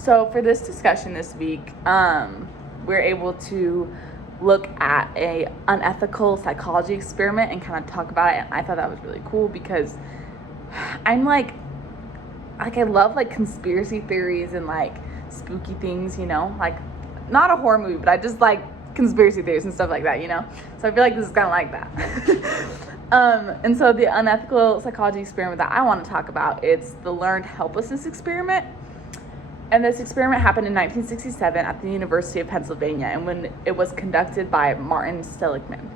So for this discussion this week, we're able to look at a unethical psychology experiment and kind of talk about it. And I thought that was really cool because I'm like I love like conspiracy theories and like spooky things, like not a horror movie, but I just like conspiracy theories and stuff like that, So I feel like this is kind of like that. And so the unethical psychology experiment that I want to talk about, it's the learned helplessness experiment. And this experiment happened in 1967 at the University of Pennsylvania, and when it was conducted by Martin Seligman.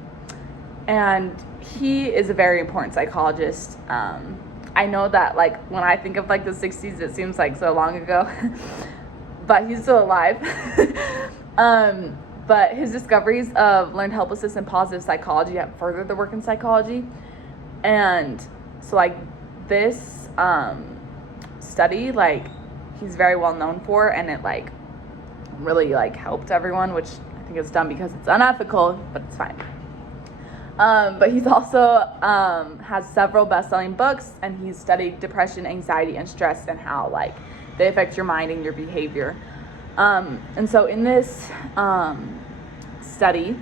And he is a very important psychologist. I know that like when I think of like the 60s, it seems like so long ago, but he's still alive. But his discoveries of learned helplessness and positive psychology have furthered the work in psychology. And so like this study, like he's very well known for, and it like really like helped everyone, which I think is dumb because it's unethical, but it's fine. But he's also has several best-selling books, and he's studied depression, anxiety, and stress, and how like they affect your mind and your behavior. And so in this study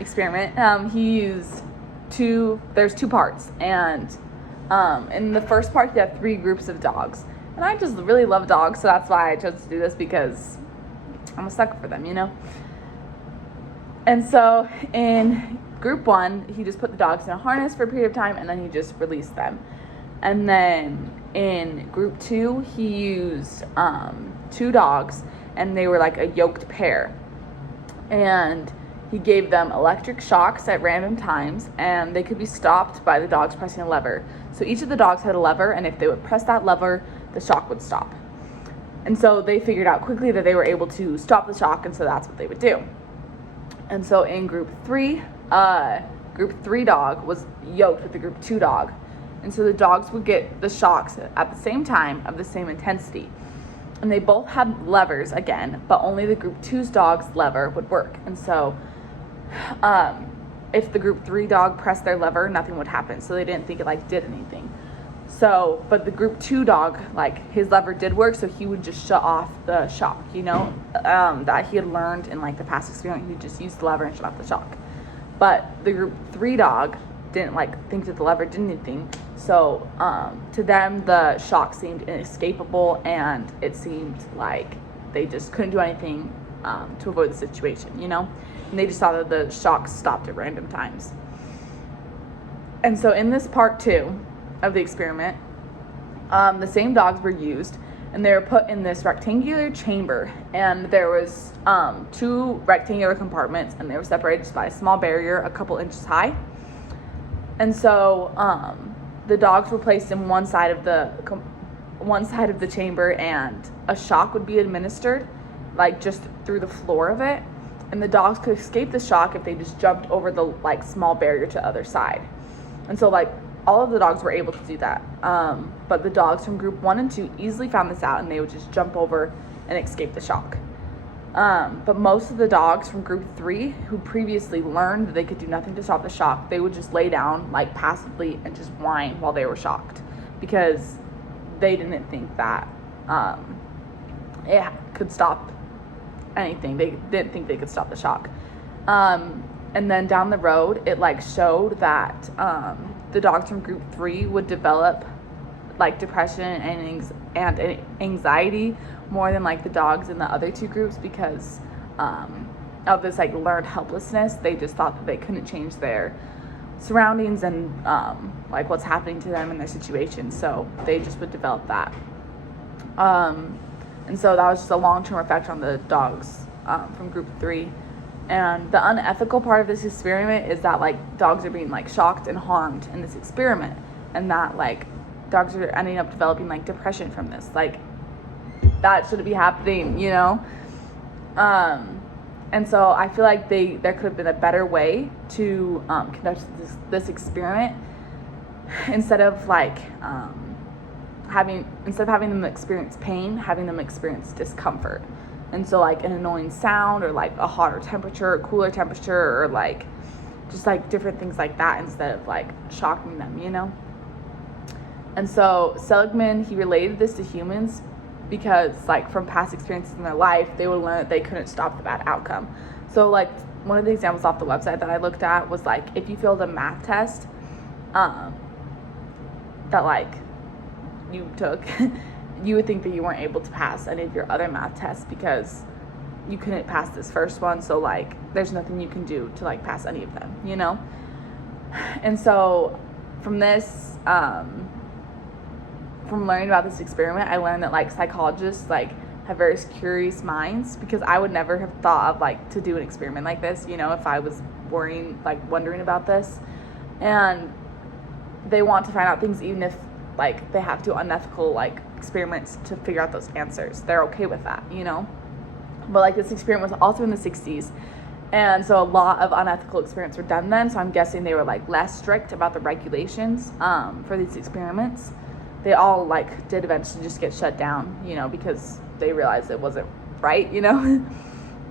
experiment, he used there's two parts, and in the first part he had 3 groups of dogs. And I just really love dogs, so that's why I chose to do this, because I'm a sucker for them, And so in group 1, he just put the dogs in a harness for a period of time, and then he just released them. And then in group 2, he used 2 dogs, and they were like a yoked pair. And he gave them electric shocks at random times, and they could be stopped by the dogs pressing a lever. So each of the dogs had a lever, and if they would press that lever, the shock would stop. And so they figured out quickly that they were able to stop the shock, and so that's what they would do. And so in group 3 dog was yoked with the group 2 dog. And so the dogs would get the shocks at the same time of the same intensity. And they both had levers again, but only the group 2's dog's lever would work. And so if the group 3 dog pressed their lever, nothing would happen. So they didn't think it like did anything. So, but the group 2 dog, like his lever did work, so he would just shut off the shock, that he had learned in like the past experiment. He just used the lever and shut off the shock. But the group 3 dog didn't like think that the lever did anything. So to them, the shock seemed inescapable, and it seemed like they just couldn't do anything to avoid the situation, And they just saw that the shocks stopped at random times. And so in this part 2 of the experiment, the same dogs were used, and they were put in this rectangular chamber, and there was 2 rectangular compartments, and they were separated just by a small barrier a couple inches high. And so the dogs were placed in one side of the chamber, and a shock would be administered like just through the floor of it, and the dogs could escape the shock if they just jumped over the like small barrier to the other side. And so like all of the dogs were able to do that, but the dogs from group 1 and 2 easily found this out, and they would just jump over and escape the shock. But most of the dogs from group 3, who previously learned that they could do nothing to stop the shock, they would just lay down like passively and just whine while they were shocked, because they didn't think that it could stop anything. They didn't think they could stop the shock. And then down the road, it like showed that the dogs from group 3 would develop like depression and anxiety more than like the dogs in the other 2 groups, because of this like learned helplessness. They just thought that they couldn't change their surroundings and like what's happening to them in their situation, so they just would develop that. And so that was just a long-term effect on the dogs from group 3. And the unethical part of this experiment is that like dogs are being like shocked and harmed in this experiment, and that like dogs are ending up developing like depression from this. Like that shouldn't be happening, And so I feel like there could have been a better way to conduct this experiment, instead of having them experience pain, having them experience discomfort. And so like an annoying sound, or like a hotter temperature, or cooler temperature, or like just like different things like that, instead of like shocking them, And so Seligman, he related this to humans because like from past experiences in their life, they would learn that they couldn't stop the bad outcome. So like one of the examples off the website that I looked at was like, if you failed a math test that like you took, you would think that you weren't able to pass any of your other math tests because you couldn't pass this first one. So like there's nothing you can do to like pass any of them, you know? And so from this, from learning about this experiment, I learned that like psychologists like have very curious minds, because I would never have thought of like to do an experiment like this, you know, if I was wondering about this. And they want to find out things even if like they have to do unethical like experiments to figure out those answers. They're okay with that, you know? But like this experiment was also in the 60s, and so a lot of unethical experiments were done then, so I'm guessing they were like less strict about the regulations for these experiments. They all like did eventually just get shut down, you know, because they realized it wasn't right, you know.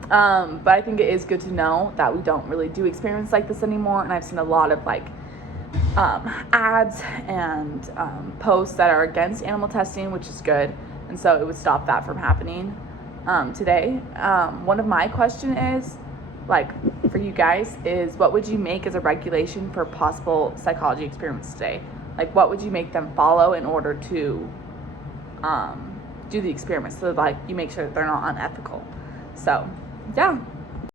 But I think it is good to know that we don't really do experiments like this anymore, and I've seen a lot of like ads and posts that are against animal testing, which is good, and so it would stop that from happening today. One of my question is, like, for you guys, is what would you make as a regulation for possible psychology experiments today? Like, what would you make them follow in order to do the experiments, so like you make sure that they're not unethical? So yeah.